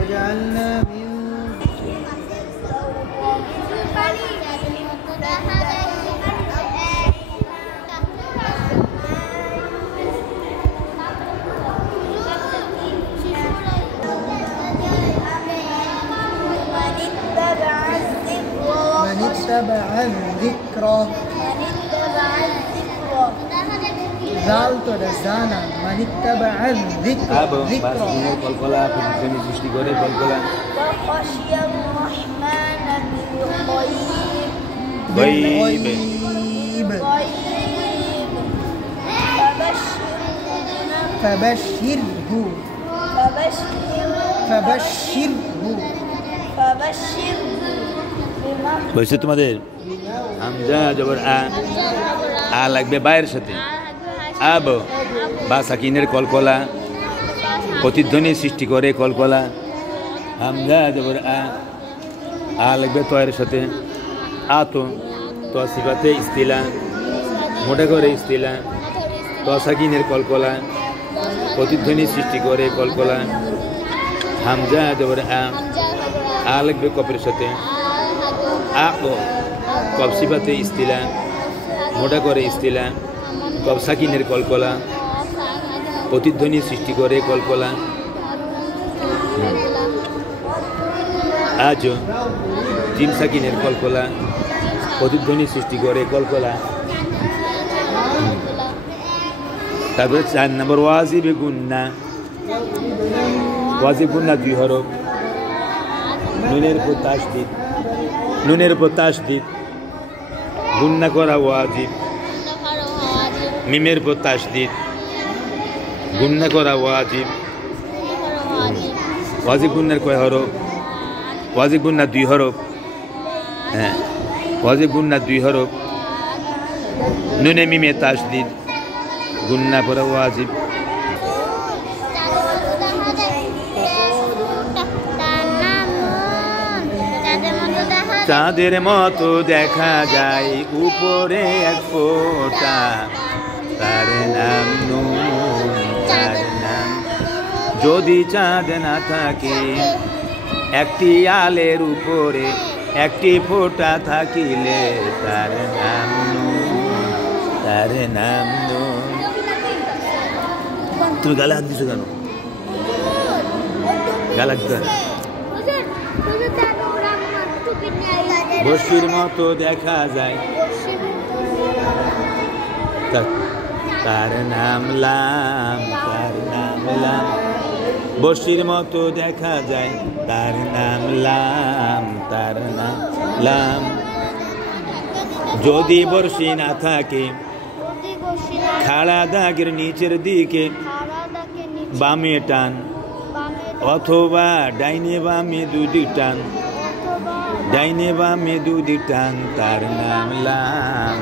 وجعلنا من من اتبع الذكر জাল তো জানা من اتبع الذكر ذكر কলকলা তুমি সৃষ্টি করে কলকলা وخشي الرحمن بالغيب فبشره বলছে তোমাদের হামজা জবর আ লাগবে বায়ের সাথে আব বা সাকিনের কলকলা প্রতিধ্বনি সৃষ্টি করে কলকলা হামজা জবর আ লাগবে তয়ের সাথে তো সিফাতে ইস্তিলা মোটা করে ইস্তিলা তো সাকিনের কলকলা প্রতিধ্বনি সৃষ্টি করে কলকলা হামজা জবর আ লাগবে কপের সাথে কব সিফাতে ইস্তিলা মোটা করে ইস্তিলা কব সাকিনের কলকলা প্রতিধ্বনি সৃষ্টি করে কলকলা আজ জিম সাকিনের কলকলা প্রতিধ্বনি সৃষ্টি করে কলকলা তারপরে 4 নম্বর ওয়াজিব গুন্না দুই হরফ নুনের উপর তাসদিদ গুন্না করা ওয়াজিব মিমের উপর তাসদিদ গুন্না করা ওয়াজিব গুন্নার কয় হরফ ওয়াজিব গুন্না 2 হরফ হ্যাঁ ওয়াজিব গুন্না 2 হরফ নুনে মিমে তাসদিদ গুন্না করা ওয়াজিব চাঁদের মতো দেখা যায় উপরে এক ফোঁটা তার নাম নূর তার নাম যদি চাঁদ না থাকে একটি আলের উপরে একটি ফোঁটা থাকিলে তার নাম নূর তার নাম নূর তুমি গালে হাত দিছো কেন গালে হাত দিছো বর্ষির মতো দেখা যায় তার নাম লাম বর্ষির মতো দেখা যায় তার নাম লাম যদি বর্ষি না থাকে খাড়া দাগের নিচের দিকে বামে টান অথবা ডাইনে বামে দুদিক টান ডাইনে বামে দুদিক টান তার নাম লাম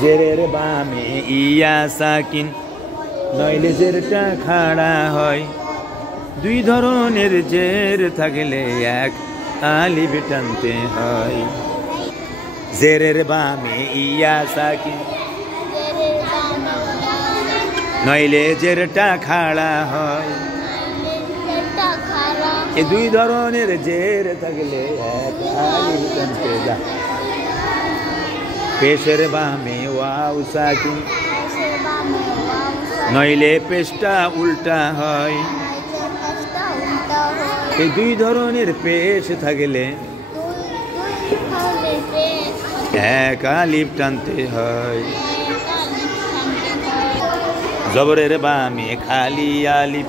জেরের বামে ইয়া সাকিন নইলে জেরটা খাড়া হয় দুই ধরনের জের থাকলে এক আলিফ টানতে হয় জেরের বামে ইয়া সাকিন নইলে জেরটা খাড়া হয় এই দুই ধরনের জের থাকলে এক আলিফ টানতে যায় পেশের বামে ওয়াও সাকিন নইলে পেশটা উল্টা হয় এই দুই ধরনের পেশ থাকলে এক আলিফ টানতে হয় জবরের বামে খালি আলিফ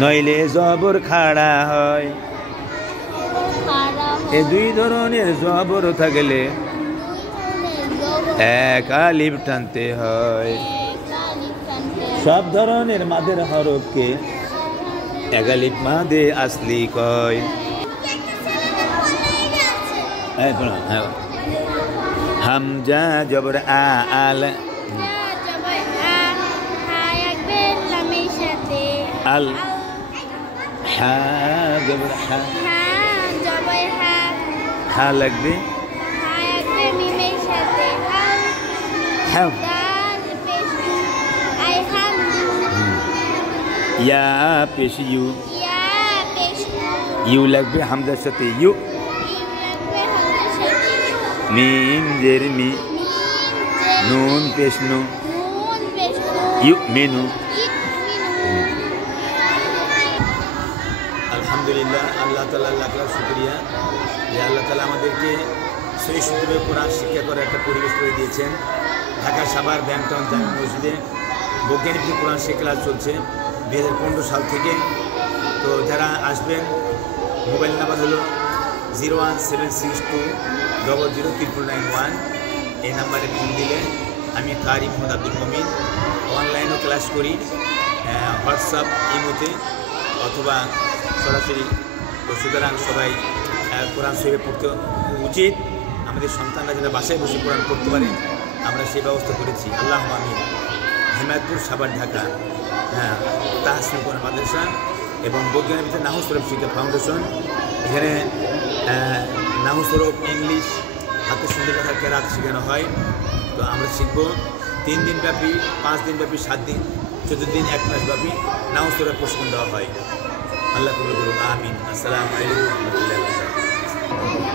নইলে জবর খাড়া হয় এই দুই ধরনের জবর থাকলে এক আলিফ টানতে হয় সব ধরনের মাদের হরফকে এক আলিফ মাদে আসলি কয় হামজা জবর আল আল হা জবর হা, হা জবর হা, হা লাগবে হা লাগবে মিমের সাথে, হা, দাল পেশ আই হাম, ইয়া পেশ ইউ, ইয়া পেশ ইউ লাগবে হামজার সাথে ইউ, ইউ লাগবে হামজার সাথে, মিম জের মি, মিম জের নুন পেশ নু, নুন পেশ ইউ মেনু। মিনু। আলহামদুলিল্লাহ, আল্লাহ তাআলার লাখ লাখ শুকরিয়া যে আল্লাহ তাআলা আমাদেরকে সহি শুদ্ধভাবে কোরআন শিক্ষা করার একটা পরিবেশ করে দিয়েছেন। ঢাকা সাভার ব্যাংটাউন জামে মসজিদে বৈজ্ঞানিক কোরআন শিক্ষা ক্লাস চলছে 2015 সাল থেকে। তো যারা আসবেন, মোবাইল নাম্বার হলো 01762003991। এই নাম্বারে ফোন দিলে আমি কারি মোহাম্মদ আব্দুল মমিন অনলাইনেও ক্লাস করি, হোয়াটসঅ্যাপ ইমোতে অথবা সরাসরি। তো সুতরাং সবাই কোরআন শরীফে পড়তে উচিত। আমাদের সন্তানরা যারা বাসায় বসে কোরআন পড়তে পারে আমরা সেই ব্যবস্থা করেছি। আল্লাহ আমিন। হেমায়তপুর সাভার ঢাকা, তাহসিন কোরআন মাদ্রাসা এবং বৈজ্ঞানিক ভিতরে নাহু সরফ শিক্ষা ফাউন্ডেশন। এখানে নাহু সরফ, ইংলিশ, হাতে সুন্দর কথা, কেরাত শেখানো হয়। তো আমরা শিখব 3 দিনব্যাপী, 5 দিনব্যাপী, 7 দিন, 14 দিন, 1 মাস ব্যাপী নাহু সরফ প্রশিক্ষণ দেওয়া হয়। আল্লাহ কবুল করুন, আমিন। আসসালামু আলাইকুম ওয়া রাহমাতুল্লাহি ওয়া বারাকাতুহু।